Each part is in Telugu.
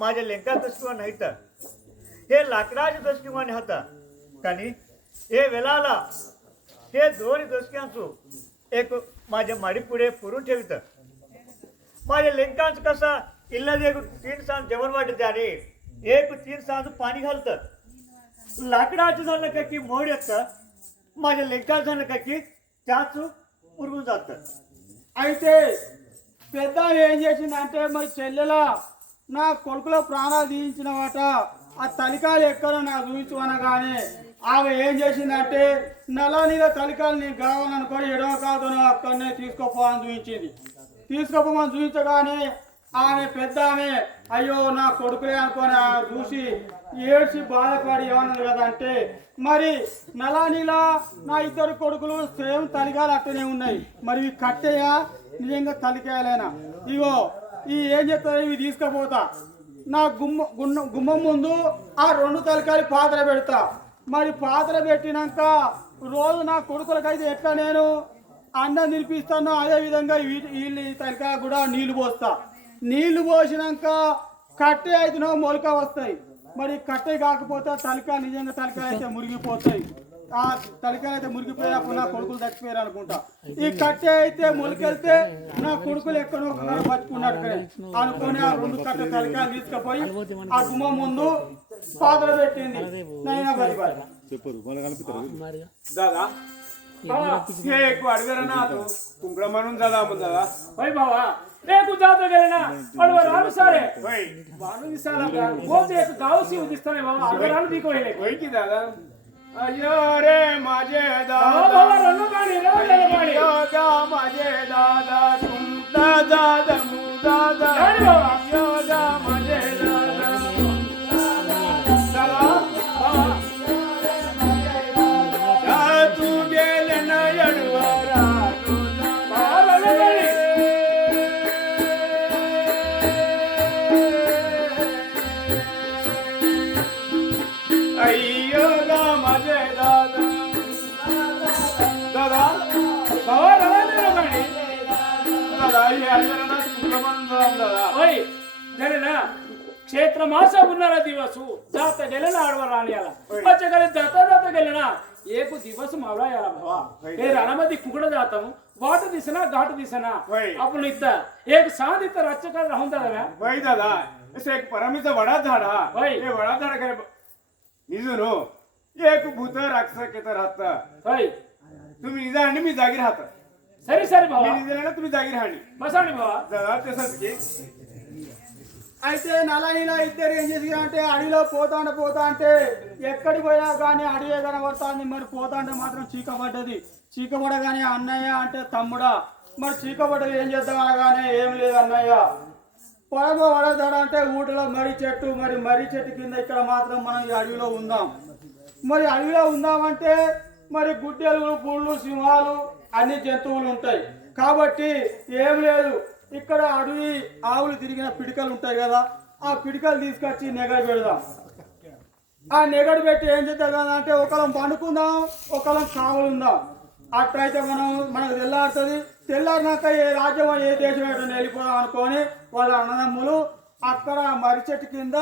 माझ्या लेंका दशकिवान नाहीत, हे लाकडाचे दशकिवान होता. కానీ हे वेळाला हे दोन दशक्यांचो एक माझ्या माडी पुढे पुरून ठेवित. माझ्या लेंकांच कसा इल्लद एक 3 सांज जेवण वाटत त्याने एक 3 सांज पाणी घालतं. लाकडाचं झालं का की मोड येतं, माझ्या लेंकाचं झालं का की त्याच ఉరుగులు చేస్తారు. అయితే పెద్ద ఏం చేసిందంటే మరి చెల్లెలా నా కొడుకులో ప్రాణాలు తీయించిన వాట ఆ తలికాలు ఎక్కడ నాకు చూపించమనగానే ఆమె ఏం చేసిందంటే నీళ్ళ తలికాలు నీకు కావాలనుకొని ఎడవ కాదు అక్కడనే తీసుకోపోవాలని చూపించింది. తీసుకోపోమని చూపించగానే ఆమె పెద్ద ఆమె అయ్యో నా కొడుకులే అనుకొని చూసి ఏడ్చి బాధపడి ఏమన్నది కదా అంటే మరి నలానీలా నా ఇద్దరు కొడుకులు సేమ్ తలికాయలు అట్టనే ఉన్నాయి, మరి ఇవి కట్టేయా నిజంగా తలికాయలేనా? ఇగో ఈ ఏం చెప్తారు ఇవి తీసుకుపోతా నా గుమ్మం ముందు ఆ 2 తలికాయలు పాత్ర పెడతా. మరి పాత్ర పెట్టినాక రోజు నా కొడుకులకైతే ఎట్లా నేను అన్నం తినిపిస్తానో అదే విధంగా వీళ్ళు తలికాయ కూడా నీళ్లు పోస్తా. నీళ్లు పోసినాక కట్టె అయితేనో మొలక వస్తాయి, మరి కట్టె కాకపోతే తలికాయ నిజంగా తలికాయ అయితే మురిగిపోతాయి. ఆ తలికాయలు అయితే మురిగిపోయినప్పుడు నా కొడుకులు చచ్చిపోయారు అనుకుంటా. ఈ కట్టె అయితే మొలకెళ్తే నా కొడుకులు ఎక్కడో బతుకున్నట్టుగా అనుకుని ఆ 2 కట్టె తలికాయలు తీసుకుపోయి ఆ గుమ్మం ముందు పాత్ర పెట్టింది. నైనా दादा हे एक अडगर ना तो कुंकड़ा म्हणून दादा दादा होय बाबा एक जात गेले ना अडवर आलो सारे होय बाणू दिसाला का बोल एक गाव सी दिसताने बाबा अडवर आलो दिको hele होय की दादा अयो रे माझे दादा बाबा रंग पाणी दादा माझे दादा तुम दादा दमू दादा अयो दा माझे दादा क्षेत्र मासा उन्हाळा दिवस जाता गेले ना आडवर राण्याला अच्छा गेले जाता गेले ना एक दिवस मावळा याला भावा हे रानामध्ये कुकडं जातं वाट दिसना घाट दिसना आपण इथं एक सांद इथं राज्यकाल राहून दादा वय दादा असं एक परमीचा वडा झाडा हे वडा झाड काय निजून एक भूत राक्षस येत राहता होय तुम्ही निजा आणि मी जागी राहता సరే సరే బావా నిజలేనా तुम्ही जागी राहणी బసాని బావా दादा तसंच की అయితే నలానీలా ఇద్దరు ఏం చేసిరంటే అడవిలో పోతా అంటే ఎక్కడికి పోయినా కానీ అడవి కనబడుతుంది. మరి పోతా అంటే మాత్రం చీకబడ్డది. చీకబడగానే అన్నయ్య అంటే తమ్ముడా, మరి చీకబడ్డది ఏం చేద్దాం అనగానే ఏం లేదు అన్నయ్య పొలమ వడదాడ అంటే ఊటలో మర్రి చెట్టు, మరి మర్రి చెట్టు కింద ఇక్కడ మాత్రం మనం ఈ అడవిలో ఉందాం. మరి అడవిలో ఉందామంటే మరి గుడ్డెలు పుళ్ళు సింహాలు అన్ని జంతువులు ఉంటాయి కాబట్టి ఏం లేదు ఇక్కడ అడవి ఆవులు తిరిగిన పిడికలు ఉంటాయి కదా, ఆ పిడికలు తీసుకొచ్చి నెగడు పెడదాం. ఆ నెగడు పెట్టి ఏం చేద్దాం కదా అంటే ఒకళ్ళం పండుకుందాం ఒకళ్ళం కావులు ఉందాం. అట్లయితే మనకు తెల్లారుతుంది. తెల్లారినాక ఏ రాజ్యం ఏ దేశం ఏంటో వెళ్ళిపోదాం అనుకొని వాళ్ళ అన్నదమ్ములు అక్కడ మర్రి చెట్టు కింద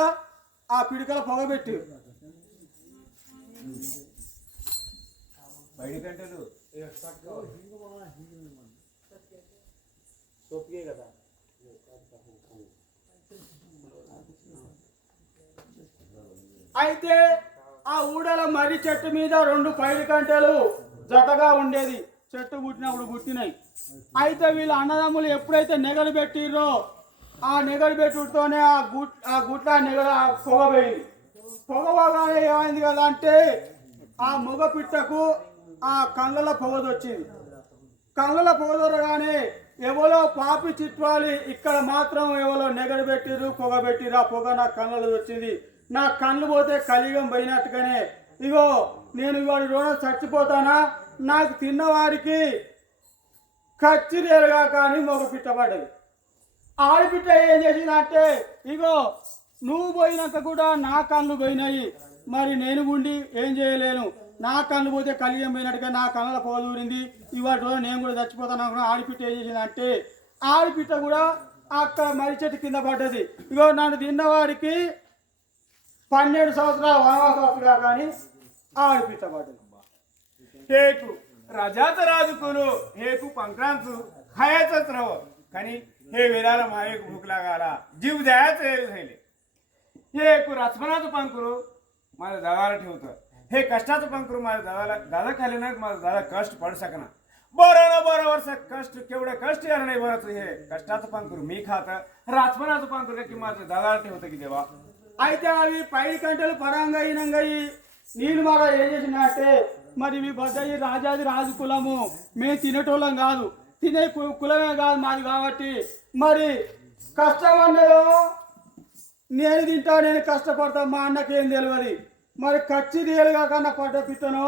ఆ పిడికల పొగబెట్టి అయితే ఆ ఊడల మర్రి చెట్టు మీద 2 పైడి కంటెలు జతగా ఉండేది. చెట్టు పుట్టినప్పుడు పుట్టినాయి. అయితే వీళ్ళ అన్నదమ్ములు ఎప్పుడైతే నెగలు పెట్టిర్రో ఆ నెగలు పెట్టుతోనే ఆ గుట్ల నెగల పొగపోయింది. పొగపోగానే ఏమైంది కదా అంటే ఆ మగ పిట్టకు ఆ కళ్ళల పొగదొచ్చింది. కళ్ళల పొగదొరగానే ఎవరో పాపి చిట్వాలి ఇక్కడ మాత్రం ఎవరో నెగడు పెట్టిర్రు పొగ పెట్టిర్రు. ఆ పొగ నా కళ్ళలో వచ్చింది. నా కళ్ళు పోతే కలిగం పోయినట్టుగానే ఇగో నేను ఇవాడు రోజు చచ్చిపోతానా, నాకు తిన్నవారికి కచ్చిరేలుగా కానీ మగ పిట్ట పడ్డది. ఆడపిట్ట ఏం చేసిందంటే ఇగో నువ్వు పోయినాక కూడా నా కళ్ళు పోయినాయి, మరి నేను గుండి ఏం చేయలేను, నా కళ్ళు పోతే కలిగం పోయినట్టుగా నా కళ్ళ పోదూరింది, ఇవాటి రోజు నేను కూడా చచ్చిపోతాను అనుకున్నా. ఆడపిట్ట ఏం చేసిందంటే ఆడపిట్ట కూడా అక్కడ మర్రి చెట్టు కింద పడ్డది. ఇగో నన్ను తిన్నవాడికి 12 సంవత్సరాల వనవాసస్తుగా కానీ ఆడిపించబడ్డది. हेकू राजाचं राजकुलो हेकू पंक्रांतू खायचंच रव आणि हे वेळाला मायक भूक लागाला जीव द्यायचं हे झाले. हे एकू राजपणाचं पंकरू माझ्या दादाला ठेवतं. हे कष्टाचं पंकरू माझ्या दादाला दादा खाले नाही माझा दादा कष्ट पड सकना. बरं ना बरं वर्ष कष्ट केवढं कष्ट यार नाही बरंच हे कष्टाचं पंकरू मी खातं राजपणाचं पंकरू की माझ्या दादाला ठेवतं की देवा. అయితే అవి పైడి కంటలు పరంగా ఈనంగాయి నీళ్ళు మారా ఏం చేసిన అంటే మరి మీ బద్దయి రాజాది రాజు కులము మేము తినేటోళ్ళం కాదు, తినే కులమే కాదు మాది. కాబట్టి మరి కష్టం అన్నదో నేను తింటా, నేను కష్టపడతా, మా అన్నకి ఏం తెలియదు. మరి ఖర్చు తీయలుగా కన్నా పడ్డ పిత్తను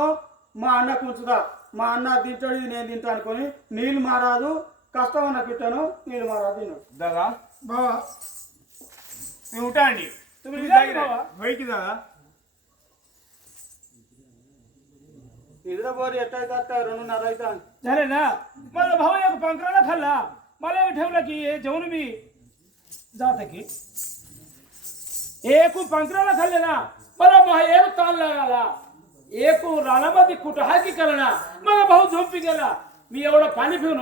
మా అన్నకు ఉంచుతా, మా అన్న తింటాడు ఇది నేను తింటా అనుకొని నీళ్ళు మారాదు కష్టం అన్న పిత్తను నీళ్ళు మారాదు తిన్నాడు. दादा బావా तुम्ही उठा अंडी तुम्ही निघाली बाबा. होय की दादा निद्रापोरी एटा 2:30 అయితే झाले ना. माझा भाऊ एक पंखराला खाल्ला, मला एक ठेवलं की हे जेवण मी जात की एक पंखराला खाल्ले ना मला एक ताण लागला. एक रानामध्ये कुठं हाय की कळना. माझा भाऊ झोपी गेला. मी एवढं पाणी पिऊन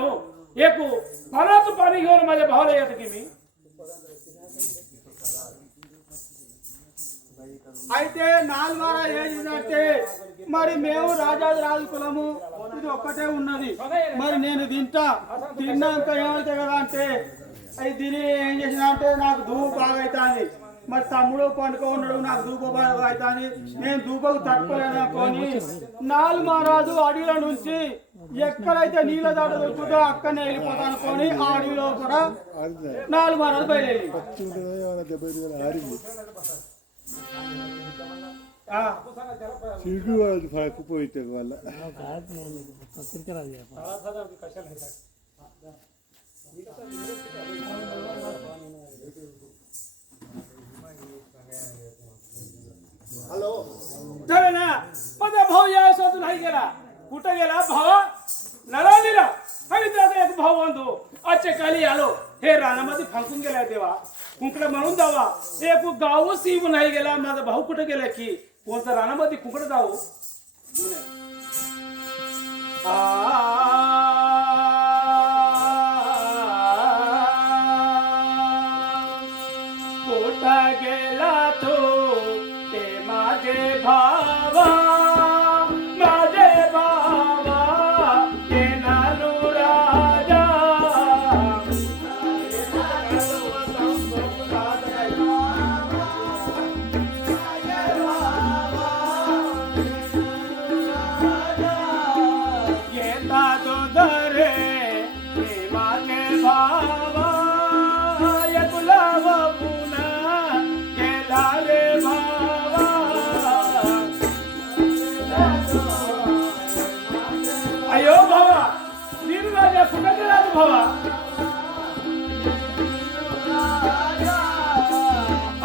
एक पाण्याचं पाणी घेऊन माझ्या भावाला येतं की मी అయితే నాలువారా ఏంటంటే మరి మేము రాజాది రాజు కులము ఇది ఒక్కటే ఉన్నది. మరి నేను తిన్నాక ఏమైతే కదా అంటే అది తిని ఏం చేసిన అంటే నాకు ధూపు బాగా అవుతుంది. మరి తమ్ముడు పండుగ ఉన్నాడు, నాకు ధూప బాగా అవుతుంది. నేను ధూపకు తట్టుకోలేను అనుకొని 4 మహారాజు అడవిలో నుంచి ఎక్కడైతే నీళ్ళ దాట దొరుకుతుందో అక్కడనే వెళ్ళిపోతాను అనుకొని ఆ అడవిలో కూడా 4 మహారాజు బయలుదేరి शिर्डी कुपोते వాళ్ళ झालं ना. माझा भाऊ यावेळेस अजून नाही गेला. कुठं गेला भावा? नळालीला आणि त्याचा एक भाऊ बांधू आजच्या काली आलो. हे रानामध्ये फांकून गेलाय देवा, कुंकड म्हणून जावा. एक गाव सीम नाही गेला. माझा भाऊ कुठे गेला की कोणतं रानामध्ये कुंकड जाऊ कुठं गेला तो ते माझे भावा माझे बाबा ये नालू राजा येता तो दरे ते माझे भावा या गुलाब पुन्हा गेला रे भावा. अयो भावा वीर राजा कुठं गेला रे भावा?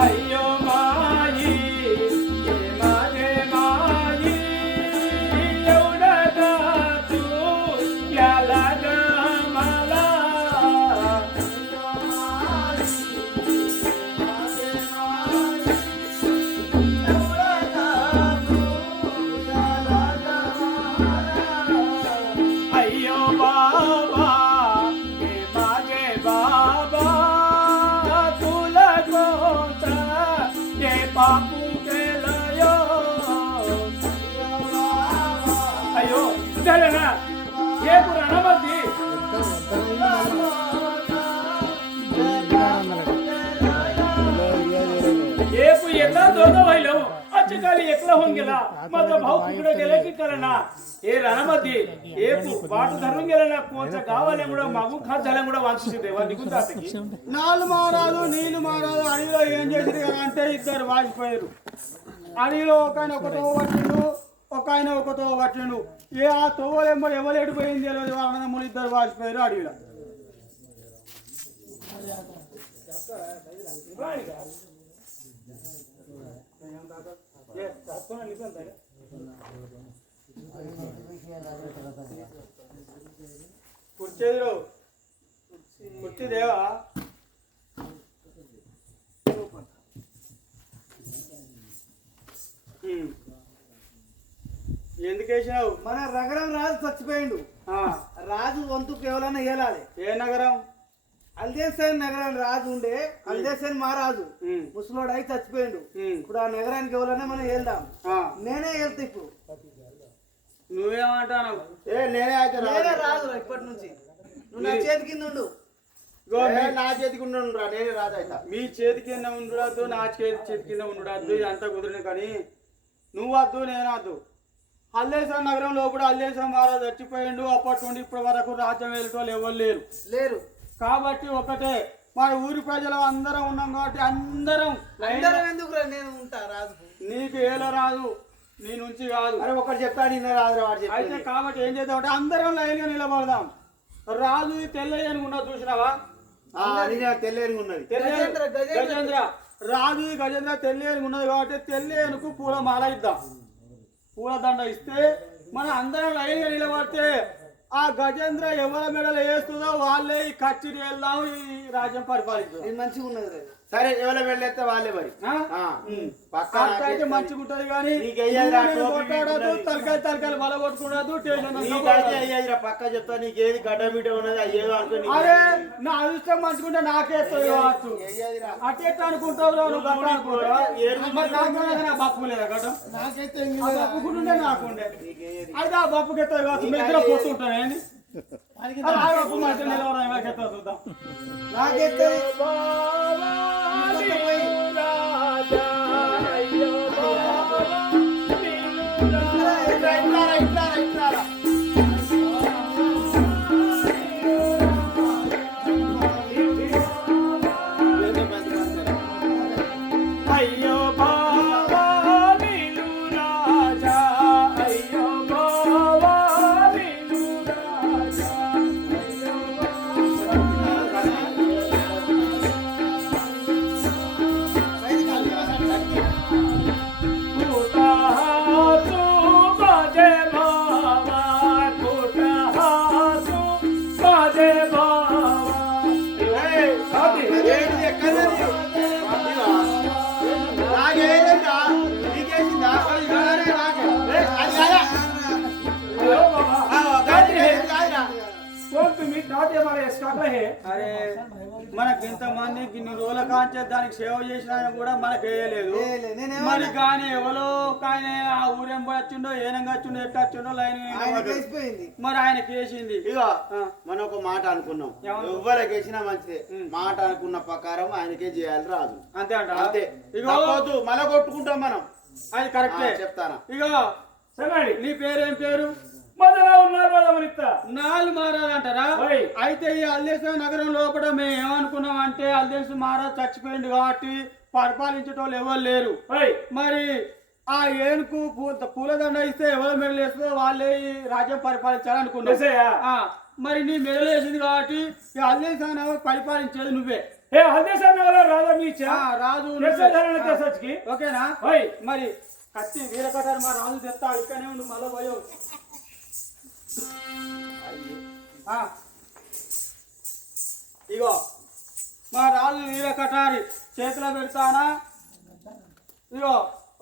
अय्यो माई ये माझे माई एवढं का तू याला ग मला अय्यो बाबा हे माझे बाबा तुला कोणता हे बापू केलंयो. अयो झालं ना. हे पुराणामध्ये एक येता दोघं व्हायला आजच्या काली एकला होऊन गेला. माझा भाऊ कुठे गेला की कळना. हे रानामध्ये एक वाट धरून गेला ना. कोणत्या गाव आल्यामुळं मागून खात झाल्यामुळं वांशी देवा निघून जाते की 4 మహారాజు నీళ్ళు మహారాజు అడవిలో ఏం చేసింది కదా అంటే 2 వాడిపోయారు. అడవిలో ఒక ఆయన ఒక తోవ పట్టిండు, ఒక ఆయన ఒక తోవ పట్టిండు. ఆ తోవలేమో ఎవరు ఎడిపోయింది తెలియదు. వాళ్ళ 2 వాడిపోయారు అడవిలో. కుర్చీలో కుర్చీ దేవా ఎందుకు వేసినావు? మన నగరం రాజు చచ్చిపోయిండు. ఆ, రాజు వంతుకు ఎవరన్నా ఏలాలి. ఏ నగరం? అల్దేసేన్ నగరం రాజు ఉండే, అల్దేసేన్ మహారాజు ఉమ్, ముసలోడు అయి చచ్చిపోయిండు. ఉమ్, ఇప్పుడు ఆ నగరానికి ఎవరన్నా మనం వెళ్దాం. ఆ. నేనే వెళ్తా ఇప్పుడు. నువ్వేమంటావు? నేనే రాజు ఇప్పటి నుంచి. నువ్వు నా చేతి కింద ఉండు. ఇగో నా చేతి కింద ఉండురా, నేనే రాజు అవుతా. మీ చేతి కింద ఉండరాదు, నా చేతి కింద ఉండరాదు, ఇదంతా కుదిరిన కానీ నువ్వు వద్దు నేను వద్దు. అల్లేశ్వరం నగరం లోపల అల్లేశ్వరం మహారాజు చచ్చిపోయిండు. అప్పటి నుండి ఇప్పటి వరకు రాజ్యం వెళ్ళేటోళ్ళు ఎవరు లేరు. లేరు కాబట్టి ఒకటే మన ఊరి ప్రజలు అందరం ఉన్నాం కాబట్టి అందరం అందరం ఎందుకురా, నేను ఉంటా రాజుకు. నీకు ఏలో రాదు, నీ నుంచి కాదు. అరే ఒకటి చెప్తాడు నిన్న రాజు వాడు అయితే కాబట్టి ఏం చేద్దాం అంటే అందరం లైన్ గా నిలబడదాం. రాజు తెల్లయ్యని ఉన్నది చూసినావా? తెల్లేని ఉన్నది. గజేంద్ర రాజు గజేంద్ర తెల్లేని ఉన్నది కాబట్టి తెల్లేనుకు పూల మాల ఇద్దాం. పూల దండ ఇస్తే మన అందరం లైన్ గా నిలబడితే ఆ గజేంద్ర ఎవరి మెడలు వేస్తుందో వాళ్ళే ఈ కచ్చిరి వెళ్దాం, ఈ రాజ్యం పరిపాలిద్దాం. ఇది మంచిగా ఉన్నది రా. సరే ఎవరు వెళ్ళేస్తే వాళ్ళే మరి పక్క అయితే మంచిగా ఉంటది కానీ కొట్టాడదు, తలకాయలు బల కొట్టుకున్నాడు, స్టేషన్ పక్క చెప్తా నీకేది గడ్డ బిడ్డ ఉన్నది అయ్యేదో అనుకుని అరే నా అదృష్టం మంచుకుంటే నాకేస్తుంది కావచ్చు. అట్టెట్ అనుకుంటావు నువ్వు గట్ట అనుకుంటావా? మరి నాకు నా బప్పు లేదా గడ్డ? నాకైతే ఆ బప్పుకుంటుండే నాకుండే. అయితే ఆ బప్పుకి ఎత్తుంది కావచ్చు. మీ ఇద్దరు పోతుంటాను ఏంది? ఆ బప్పు మంచిగా నిలవడం ఎవరికెత్తా చూద్దాం. నాకైతే అయ్యో బావా నీలు రాజా, అయ్యో బావా నీలు రాజా, అయ్యో కుటహాసు బాజే బావా, కుటహాసు బాజే బావా. అరే మనకి ఇంతమంది ఇన్ని రోజుల కాంచే దానికి సేవ చేసినా కూడా మనకు వేయలేదు. మరి కానీ ఎవరో ఆయన ఆ ఊరెంబడి వచ్చిండో ఏనంగా వచ్చిండో ఎట్లా వచ్చిండో లైన్ వేసిపోయింది. మరి ఆయనకి వేసింది. ఇగో మనం ఒక మాట అనుకున్నాం, ఎవరికి వేసినా మంచిదే. మాట అనుకున్న ప్రకారం ఆయనకే చేయాలి రాదు. అంతే అంట. అంతే. ఇగో మళ్ళా కొట్టుకుంటాం మనం. అది కరెక్టే చెప్తానా? ఇగో సరే నీ పేరేం పేరు? మొదల ఉన్నారు వదమనిస్తా నాలుగు మహారాజు అంటారా? ఓయ్. అయితే ఈ అల్లేశ్వర నగరం లోపల మేము ఏమనుకున్నాం అంటే అల్లేశ్వర మహారాజు చచ్చిపోయింది కాబట్టి పరిపాలించేటోళ్ళు ఎవరు లేరు. మరి ఆ ఏనుకు పూలదండ ఇస్తే ఎవరు మెడలు వేస్తుందో వాళ్ళే ఈ రాజ్యం పరిపాలించాలనుకున్నాం. మరి నీ మెడలు వేసింది కాబట్టి ఈ అల్లేశ్వర నగరం పరిపాలించేది నువ్వే. ఏ హల్దేశ్వర నగరం రాజా మీ రాజు రాజు ఓకేనా? మరి కత్తి వీరకటారు మా రాజు తెస్తా, ఇక్కడనే ఉండు మళ్ళీ పోయావు. ఇగో మా రాజు వీర కటారి చేతిలో పెడతానా? ఇగో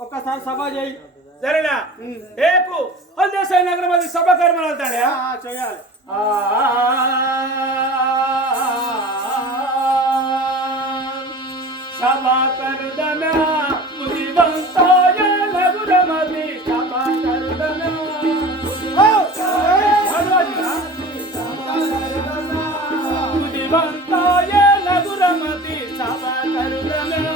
ఒక్కసారి సభ చేయి. సరేనా? ఏకు హల్దేశ్వర నగరం అది సభ కర్మలు వెళ్తాడా? చేయాలి. సభా కరుదనా బుద్ధివంతాయ నగురమది, సభా కరుదనా బుద్ధివంతాయ నగురమది, సభా కరుదనా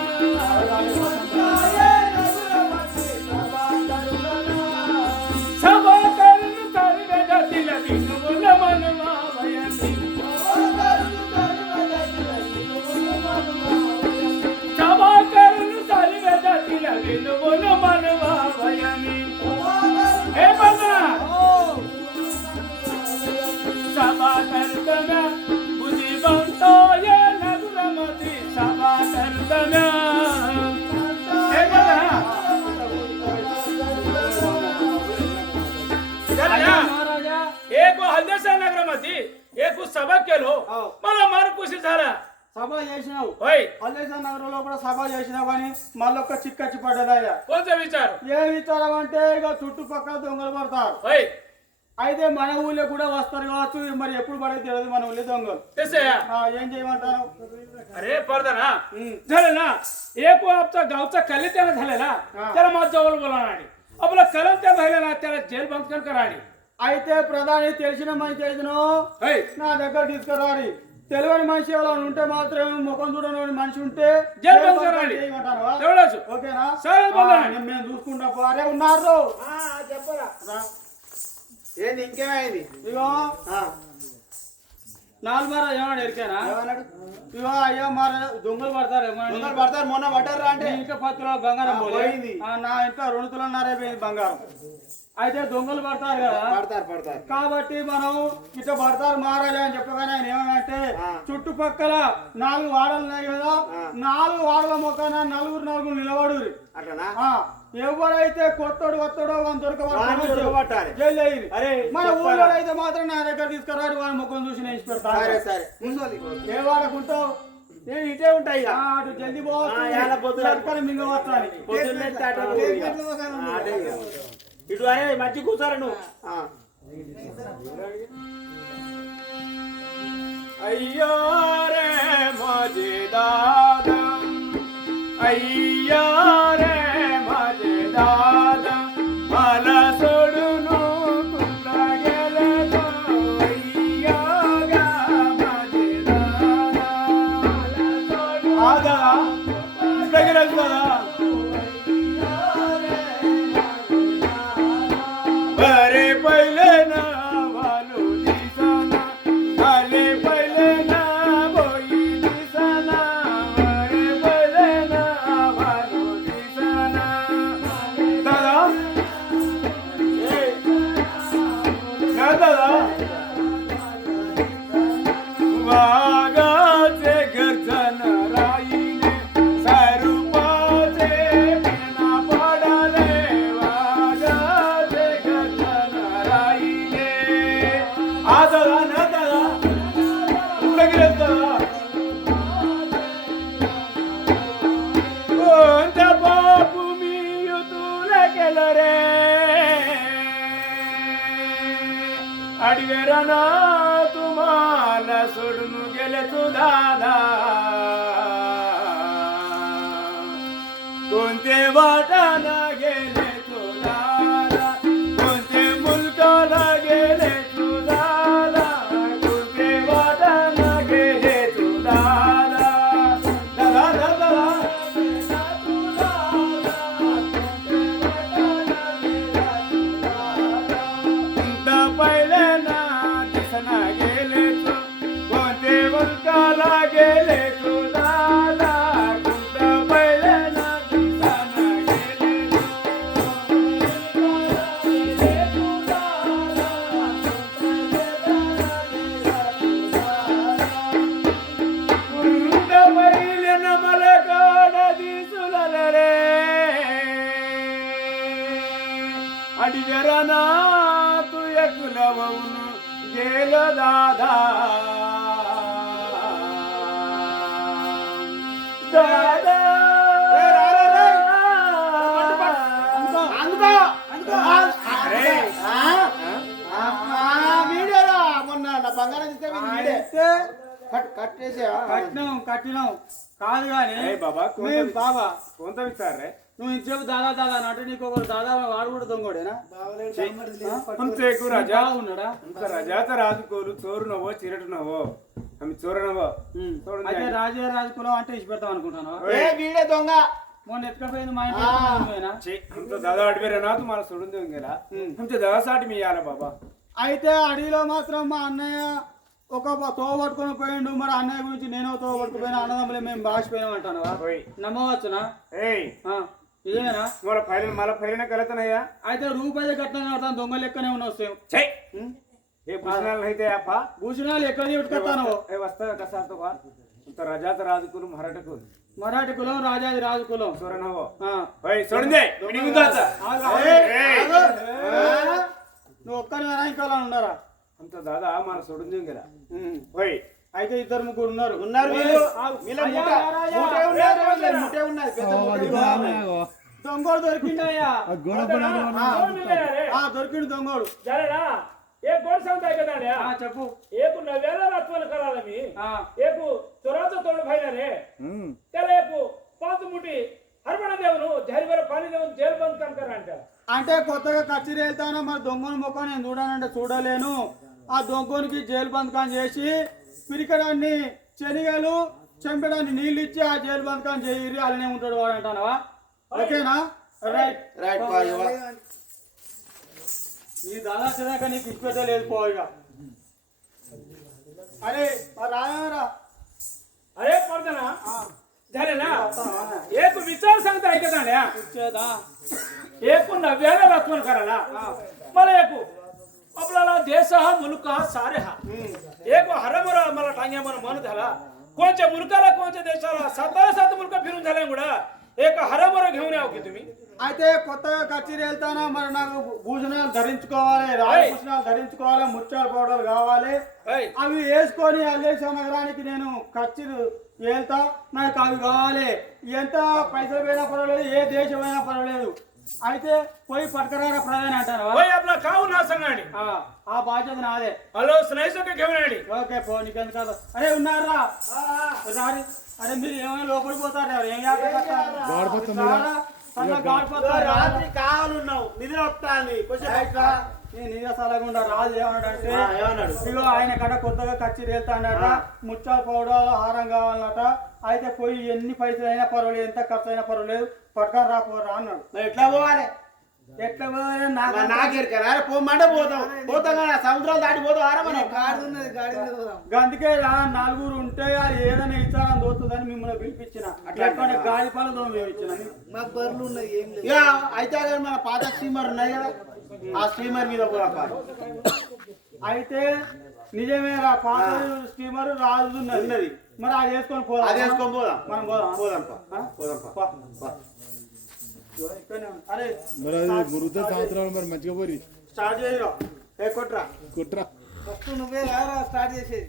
సభా కరును కరుగద తిల వినుముల మనవావయని, సభా కరును కరుగద తిల వినుముల మనవావయని. ఏ పద సభా కరుదనా బుద్ధివంతాయ నగురమది, సభా కరుదనా. ఏ పద महाराजा एक हल्देश्वर नगर मध्ये एक सभा केलो, मला मार कुशी झाला. సభ చేసినావు ఓయ్ మల్లేశ్వర నగరంలో కూడా సభ చేసినావు కానీ మళ్ళీ ఒక్క చిక్కచ్చి పడ్డదయ్యా కొంచెం విచారు ఏమి ఇచ్చారు అంటే ఇక చుట్టుపక్కల దొంగలు పడతారు ఓయ్ అయితే మన ఊళ్ళో కూడా వస్తారు కావచ్చు మరి ఎప్పుడు పడేది తెలియదు మన ఊళ్ళో దొంగలు తెసయ్యా ఏం చేయమంటారు अरे पर्दा झालं ना एक आपचा गावचा कली त्याला झालेला त्याला माझ जवळ बोलावणारी आपला कलम त्या झालेला ना त्याला जेल बंद कर कराडी అయితే ప్రధాని తెలిసిన మనిషి అయితేనో నా దగ్గర తీసుకురాలి తెలియని మనిషి ఎవరైనా ఉంటే మాత్రం ముఖం చూడని మనిషి ఉంటే జైలు బంద్ చేయాలి. చేయమంటారా तेवढंच ఓకేనా సరే బోలాలి మేము చూసుకుంటా అరే ఉన్నారు చెప్పరా రా. ఏంది ఇంకేమైంది ఇగో నాలుగు మార ఏమన్నా ఎరికేనా ఏమన్నాడు ఇగో అయ్యా మార దొంగలు పడతారు దొంగలు పడతారు మొన్న పడ్డారా అంటే ఇంకా 10 తులాల బంగారం పోలే. పోయింది. నా ఇంకా 2 తులాలన్నర పోయింది బంగారం అయితే దొంగలు పడతారు కదా పడతారు కాబట్టి మనం ఇట్లా పడతారు మారాలి అని చెప్పగానే ఆయన ఏమనంటే ఆ. చుట్టుపక్కల 4 వాడలు ఉన్నాయి కదా ఆ. 4 వాడల మొక్కన నలుగురు నిలబడు అట్లనా ఎవరైతే కొత్తడు వాని వాడిని దొరకబట్టాలి. జైలు అయ్యింది అరే, మన చెప్పరా. ఊళ్ళో అయితే మాత్రం నా దగ్గర తీసుకురాడు వాని ముఖం చూసి నేను ఇచ్చి పెడతాను సరే ముసలి ఏ వాడకుంటావు నేను ఇటే ఉంటాయి ఇక. అటు జల్దీ ఏళ్ళ పొద్దున. మింగవచ్చాని పొద్దున్నే టాటా పోయి ఇక. అటే ఇక. ఇటు అరే మంచి కూర్చోరా నువ్వు अय्या रे माझे दादा अय्या रे माझे दादा मला सोडून तुला गेले तो अय्या गा माझे दादा मला सोडून दादा इकडे गेलास दादा बरे पहिले ना वालू दिसना आले पहिले ना बोई दिसना बरे पहिले ना वालू दिसना दादा ना दादा वागाचे गर्जन राईने सरूपाचे पेना पडाले वागाचे गर्जन राईने आ दादा ना दादा कुठे गेले दादा कोणत्या बापू मी तुला केलं रे अडवेराना तुम्हाला सोडून गेले तू दादा कोणते वाटाना गेले तू दादा कोणते मुलकाला गेले तू दादा कोणते वाटाना गेले तू दादा दादा दादा पहिले ना दिसना गेले तू कोणते मुलकाला गेले तू दादा कोणतं पहिले ना दिसना गेले कोणतं पहिले ना मला काढ दिसू लागलं रे अडीजराना तू एकला वाहून गेलं दादा दादा అరే వీడేరా మొన్న నా బంగారం ఇస్తే వీడే కట్టేసా కట్టినాం కాదు కానీ ఏ బాబా మేము బాబా కొంత విచారే నువ్వు ఇంతసేపు దాదా అంటే నీకు ఒకరు దాదా వాడు కూడా దొంగోడేనా हमसे को राजा ఉన్నాడా हमचा राजाचा राजकोलू चोर नवो चिरट नवो आम्ही चोर नवो అయితే రాజకులం అంటే ఇచ్చి పెడతాం అనుకుంటాను ఏ వీడే దొంగ మొన్న ఎత్తుకపోయింది మా ఇంట్లో आमचा दादा अडवेरा ना तुम्हाला सोडून देऊन गेला आमच्या दादासाठी मी आला बाबा అయితే అడవిలో మాత్రం మా అన్నయ్య ఒక తోవ పట్టుకొని పోయిండు మరి అన్నయ్య గురించి నేను తోవ పట్టుకుపోయినా అన్నదమ్ములే మేము బాసిపోయినాం అంటాను होय నమ్మవచ్చునా ए ఇదేనా मला पहिल्यानं कळत नाही या అయితే రూపాయి కట్టిన అర్థం దొంగ లెక్కనే ఉన్నావు సేమ్ छे हे पुसणार नाही ते आपा భూషణాలు ఎక్కడ పెట్టుకొస్తాను हे वाजता कसा असतो का तुमचा राजाचा राजकुल मराठा कुल మరాఠీ కులం రాజాది రాజు కులం चोर नवो ఆ. होय सोडून दे मी निघून जायचं నువ్వు ఒక్కరి ఇంకా ఉన్నారా आमचा दादा मला सोडून देऊन गेला होय అయితే ఇద్దరు ముగ్గురు ఉన్నారు వీళ్ళు. వీళ్ళ అయ్యా, ముఠా. రాజా. ముఠే ఉన్నది, వీళ్ళ ముఠే ఉన్నది, పెద్ద ముఠే ఉన్నది. అగో దొంగోడు దొరికిండయ్యా గోడ దొరికిండు దొంగోడు జరనా ఏ గోడ సంతాయి కదా చెప్పు ఏకు నవేల రత్వల करालमी ఏకు चोराचा तोड़ भाईला रे त्याला ఏకు पाच मुठी हरबण देवनु झरीवर पाणी देऊन जेल बंद काम करा అంటే కొత్తగా కచ్చిరి వెళ్తాను మరి దొంగని ముఖం నేను చూడానంటే చూడలేను ఆ దొంగనికి జైలు బంధకం చేసి పిరికడాన్ని శనిగలు చెంపడాన్ని నీళ్ళు ఇచ్చి ఆ జైలు బంధకం చేయరి అలానే ఉంటాడు వాడు అంటానవా ఓకేనా రైట్ రైట్ నీ దాదా చదాక నీకు ఇష్టపెట్టలేదు పోయిగా అరే మరి రాయరా अरे पडदना झाले ना एक विचार सांगता ऐकता ना వచ్చేదా एक नव्याला रत्वन करायला मला एक आपल्याला देश हा मुलुक हा सारे हा एक हरभरा मला टांग्या मला मन झाला कोणत्या मुलकाला कोणत्या देशाला 7 मुलक फिरून झाले गुडा एक हरभरा घेऊन याव की तुम्ही అయితే కొత్తగా కచ్చిరి వెళ్తానా మరి నాకు భూషణాలు ధరించుకోవాలి రాజభూషణాలు ధరించుకోవాలి ముత్యాల పౌడర్లు కావాలి అవి వేసుకొని అల్లేశ్వర నగరానికి నేను కచ్చిరి వెళ్తా నాకు అవి కావాలి ఎంత పైసలు పోయినా పర్వాలేదు ఏ దేశం అయినా పర్వాలేదు అయితే పోయి పట్టుకరారా ప్రధాని అంటారు होय आपला काऊ ना सांगाणी ఆ బాధ్యత నాదే हॅलो स्नायसो के घेऊन याडी ఓకే పో నీకెందుకు కాదు అరే ఉన్నారా రారి అరే మీరు ఏమైనా లోపలికి పోతారు ఏం రాత్రి కావాలన్నావు నిద్ర వస్తాంది కొంచెం నీరసలకుండా రాజు ఏమన్నాడంటే ఇగో ఆయన కట కొత్తగా కచ్చిరి వెళ్తాడట ముత్యాల పౌడర్ హారం కావాలన్నట అయితే పోయి ఎన్ని పైసలు అయినా పర్వాలేదు ఎంత ఖర్చు అయినా పర్వాలేదు పట్టుకొని రాపోరా అన్నాడు ఎట్లా పోవాలి ఎట్లా పోవాలి నాకెరకరా పోమంటే పోతాం కదా సముద్రాలు దాటిపోతాం ఆరమని గాడి ఉన్నది గాడి మీద పోదాం. అందుకే నలుగురు ఉంటే అది ఏదైనా ఇచ్చారని దోస్తుందని మిమ్మల్ని పిలిపించిన అట్లా గాలి పనులు ఇచ్చిన మాకు బర్రెలు ఉన్నాయి ఏం లేదు ఇక అయితే కానీ మన పాత స్టీమర్ ఉన్నాయి కదా ఆ స్టీమర్ మీద పోదాం అయితే నిజమే రా పాత స్టీమర్ రాజు ఉన్నది మరి అది వేసుకొని పోదాం అది వేసుకొని పోదాం మనం పోదాం పోదాం అరే మరి అది మురుగుతో సంవత్సరాలు మరి మంచిగా పోరి స్టార్ట్ చేయరా ఏ కొట్రా కుట్రా ఫస్ట్ నువ్వే కారా స్టార్ట్ చేసేది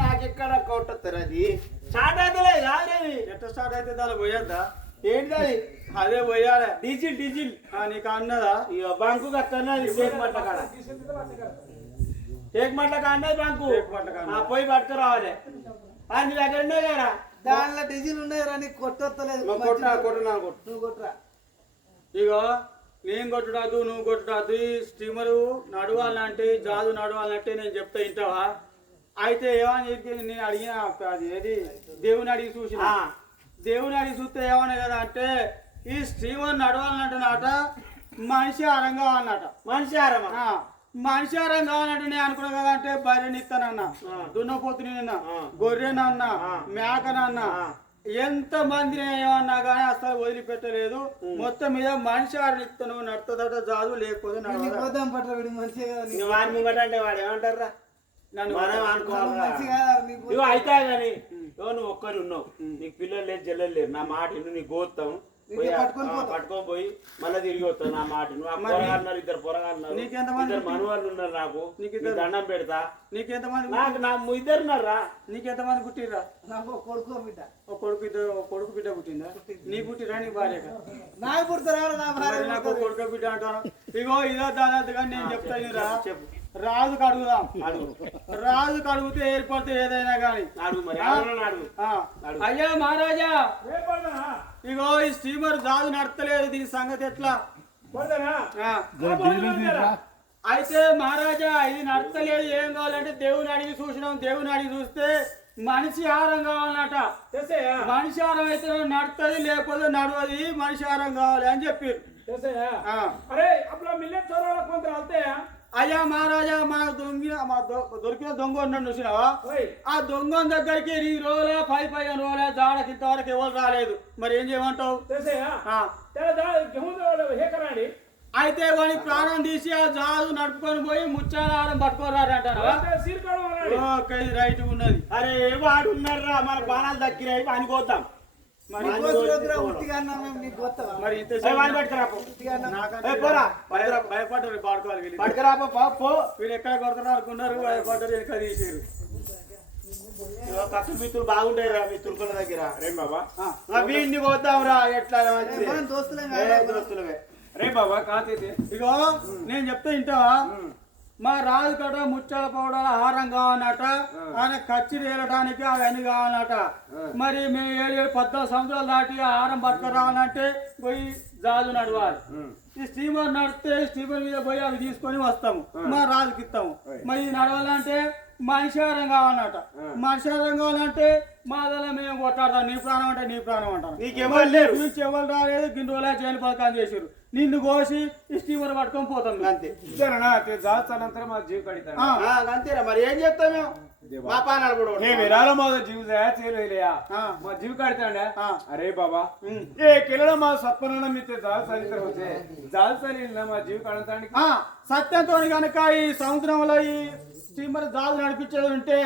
నాకెక్కడ కొట్టతారు అది స్టార్ట్ అయితే రాదు ఎట్లా స్టార్ట్ అయితే దాని పోయొద్దా ఏంటి అది అదే పోయాలి డీజిల్ నీకు అన్నదా ఇక బంకు కట్టన్నది టేక్ మట్ల కాడ take Matla కాడన్నది bunk take Matla కాడ. పోయి పట్టుకు రావాలి నీ దగ్గర ఉన్నాయి కదా దాంట్లో డీజిల్ ఉన్నాయి రా నీకు కొట్టొత్తలేదు కొట్రా నువ్వు కొట్టరా ఇగో నేను కొట్టుడాదు నువ్వు కొట్టుడాదు ఈ స్టీమరు నడవాలంటే జాదు నడవాలంటే నేను చెప్తా వింటావా అయితే ఏమని చెప్పి నేను అడిగిన అది ఏది దేవుని అడిగి చూసిన దేవుని అడిగి చూస్తే ఏమన్నా కదా అంటే ఈ స్టీమర్ నడవాలంటే నాట మనిషి ఆరం కావాలన్నట మనిషి ఆరమా మనిషి ఆరం కావాలంటే నేను అనుకున్నా కదా అంటే బర్రెని ఇస్తానన్నా దున్నపోతుని గొర్రెనన్నా మేకనన్నా ఎంత మంది ఏమన్నా కానీ అసలు వదిలిపెట్టలేదు మొత్తం మీద మనిషి ఆడనిస్తాను నడుతుందట జాదు లేకపోతే నడవదు. పోదాం పట్ల వీడి మంచిగా కదా నీకు. వాడి ముంగట అంటే వాడు ఏమంటారా నన్ను మనం అనుకోవాలి మంచిగా నీకు ఇగో అయితే కానీ నువ్వు ఒక్కరు ఉన్నావు నీకు పిల్లలు లేదు జల్లలు లేరు నా మాట నువ్వు నీకు గోస్తాం పట్టుకొని పోయి మళ్ళీ తిరిగి వస్తావు నా మాట నువ్వు ఆ పొరగాన్నారు ఇద్దరు పొరగాన్నారు ఇద్దరు మనవాళ్ళు ఉన్నారు నాకు నీకు దండం పెడతా నీకెంతమంది నాకు నా ఇద్దరు ఉన్నారా నీకెంతమంది పుట్టిర్రా నాకు కొడుకో బిడ్డ ఒక కొడుకు బిడ్డ పుట్టిందా నీ పుట్టిరా నీ భార్య నాకు పుడతారా నా భార్య నాకు కొడుకు బిడ్డ అంటాను ఇగో ఇదో దాదాపుగా నేను చెప్తాను రా రాజుకు అడుగుదాం రాజుకు అడిగితే ఏర్పడితే ఏదైనా కానీ అయ్యా మహారాజా ఇగో ఈ స్టీమర్ జాదు నడతలేదు దీని సంగతి ఎట్లా అయితే మహారాజా ఇది నడతలేదు ఏం కావాలంటే దేవుని అడిగి చూసినాం దేవుని అడిగి చూస్తే మనిషి ఆహారం కావాలన్నట మనిషి ఆహారం అయితే నడుతుంది లేకపోతే నడవది మనిషి ఆహారం కావాలి అని చెప్పారు अरे आपला मिलेट चोराला कोण राहते అయ్యా మహారాజా మనకు దొరికిన దొంగ ఉన్నాడు చూసినావా ఆ దొంగ దగ్గరికి 2 రోజుల 15 రోజుల జాడకి ఇంతవరకు ఎవరు రాలేదు మరి ఏం చేయమంటావు అయితే వాడి ప్రాణం తీసి ఆ జాదు నడుపుకొని పోయి ముచ్చాల ఆరం పట్టుకోరారంటారా రైట్ ఉన్నది అరే వాడు ఉన్నారా మన బాణాలు దగ్గర అని కోద్దాం మరి భయపడ్డారు పాడుకోవాలి వీళ్ళు ఎక్కడ కొడతారు అనుకున్నారు భయపడ్డారు వెనక తీసారు కత్తులు బిత్తులు బాగుంటాయి రా మీ తురుకుల దగ్గర రే బాబా వీడిని పోతాం రా ఎట్లా మంచిది. మనం దోస్తులం ఏ కాదు. దోస్తులమే. రే బాబా కాతైతే ఇగో నేను చెప్తే ఇంటావా మా రాజు కట ముచ్చాల పౌడాల హారం కావాలన్నట ఆయన కచ్చిరి వెళ్ళడానికి అవన్నీ కావాలన్నట మరి మేము 7-14 సంవత్సరాలు దాటి ఆ హారం పట్టుకురావాలంటే పోయి జాజు నడవాలి ఈ స్టీమర్ నడితే స్టీమర్ మీద పోయి అవి తీసుకొని వస్తాము మా రాజుకి ఇస్తాము మరి ఇది నడవాలంటే మనిషారం కావాలన్నట మనిషారం కావాలంటే మా దళ మేము కొట్టాడతాం నీ ప్రాణం అంటే నీ ప్రాణం అంటాం నీకెవరు లేరు నుంచి ఎవరు రాలేదు గిన్నెలా చేయని పథకాన్ని చేసారు నిన్ను కోసి ఈ స్టీమర్ పట్టుకొని పోతాం అంతే ఇద్దరనా జాతనంతరం మా జీవ కడితాను అంతేరా మరి ఏం చేస్తాం మేము మా పానాలు కూడా ఏ విరాళ మాద జీవ చేయలేయా మా జీవ కడతాండే అరే బాబా ఏ కిలో మా సత్పన మిత్తే జాల్ సరిత వచ్చే జాల్ సరి మా జీవ కడతానికి సత్యంతో కనుక ఈ సముద్రంలో ఈ స్టీమర్ జాలు నడిపించేది ఉంటే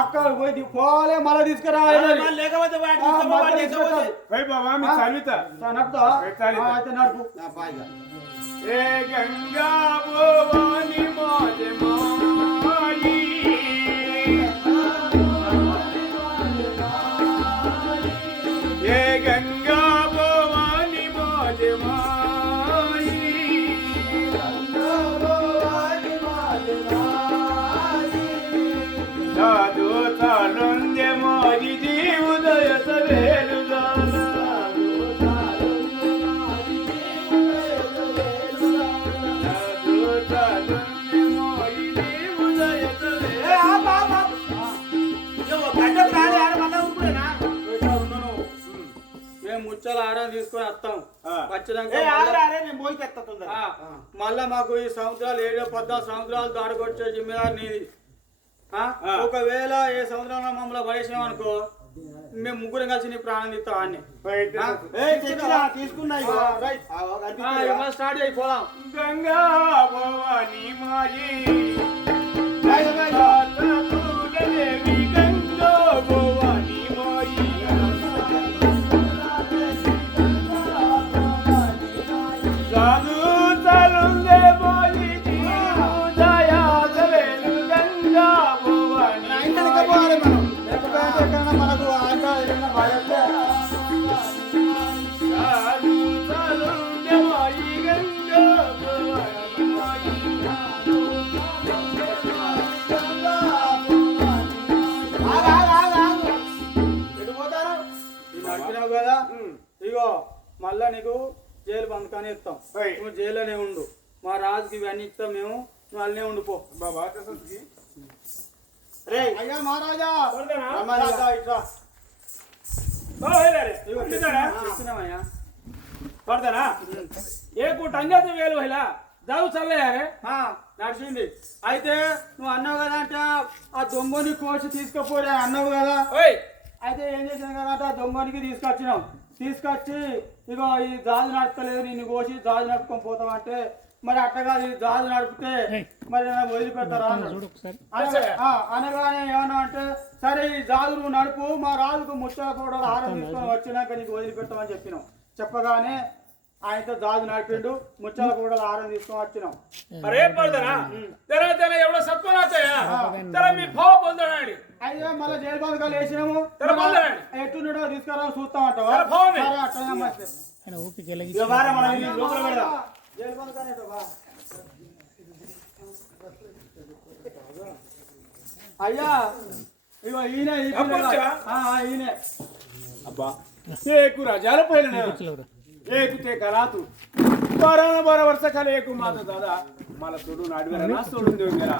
అక్కడ పోయి పోవాలి మళ్ళీ తీసుకురావాలి లేకపోతే బాబా మీ చలిత నడుపుతా అయితే నడుపు ఏ గంగా భవాని మాజే మాయి ఏ గంగా భవాని మాజే మాయి సాధు చాలుందే మాది జీవుదయ సవేలు మేము ముచ్చాల ఆరం తీసుకొని వస్తాం వచ్చినాక మళ్ళా మాకు ఈ సంవత్సరాలు 7-14 సంవత్సరాలు దాడుకొచ్చే జిమ్మేదారు నీది ఒకవేళ ఏ సంవత్సరంలో మమ్మల్ని పడేసాం అనుకో మేము ముగ్గురం కలిసి నీ ప్రాణం తీస్తాం అన్ని తీసుకున్నా స్టార్ట్ అయిపోదాం గంగా భవాని మాయి దేవి గంగా భవాని మాయి సాధు చలుందే మాయి దయా సవేలు గంగా భవాని మనకు సాధు చలుందే మాయి గంగా భవాని మాయి నడిపినావు కదా ఇగో మళ్ళా నీకు జైలు బంధకాన్ని ఇస్తాం నువ్వు జైల్లోనే ఉండు మా రాజుకి ఇవన్నీ ఇస్తాం మేము నువ్వు అల్లనే ఉండిపో బాబా అయ్యా మహారాజా ఇట్లా చెప్పినామయ్యా పడతానా ఏ కుటంజాతి వేలు ఇలా జాగు చల్లయారే నడిచింది అయితే నువ్వు అన్నావు కదా అంటే ఆ దొంగని కోసి తీసుకుపోయి అన్నావు కదా ఓయ్ అయితే ఏం చేసాను కదా అంటే ఆ దొంగనికి తీసుకొచ్చినాం తీసుకొచ్చి ఇగో ఈ జాజు నడపలేదు నిన్ను కోసి జాజు నడుపుకొని పోతామంటే మరి అట్టగా ఈ జాజు నడిపితే మరి వదిలిపెడతారా అనగానే ఏమన్నా అంటే సరే ఈ జాజు నువ్వు నడుపు మా రాజుకు ముచ్చట కూడా ఆహారం తీసుకొని వచ్చినాక నీకు వదిలిపెట్టామని చెప్పినాం చెప్పగానే ఆయనతో జాజు నడిపిండు ముచ్చాల కూడా ఆహారం తీసుకొని వచ్చినాం अरे पडदना तेरा तेरा एवढा सत्पनाचाया तेरा मी भाव बंदणाडी అయితే మళ్ళీ జైలు బంధకాలు వేసినాము ఎట్టున్నాడో తీసుకురా చూస్తామంటావా అట్లా జైలు బంధకాలు అయ్యా ఇగో ఈయన ఈయనే అబ్బా ఏకు రజాల పైన ఏకు ते करा तू 12 वर्ष खाली एक माता दादा मला सोडून आडवेला ना सोडून देऊ गेला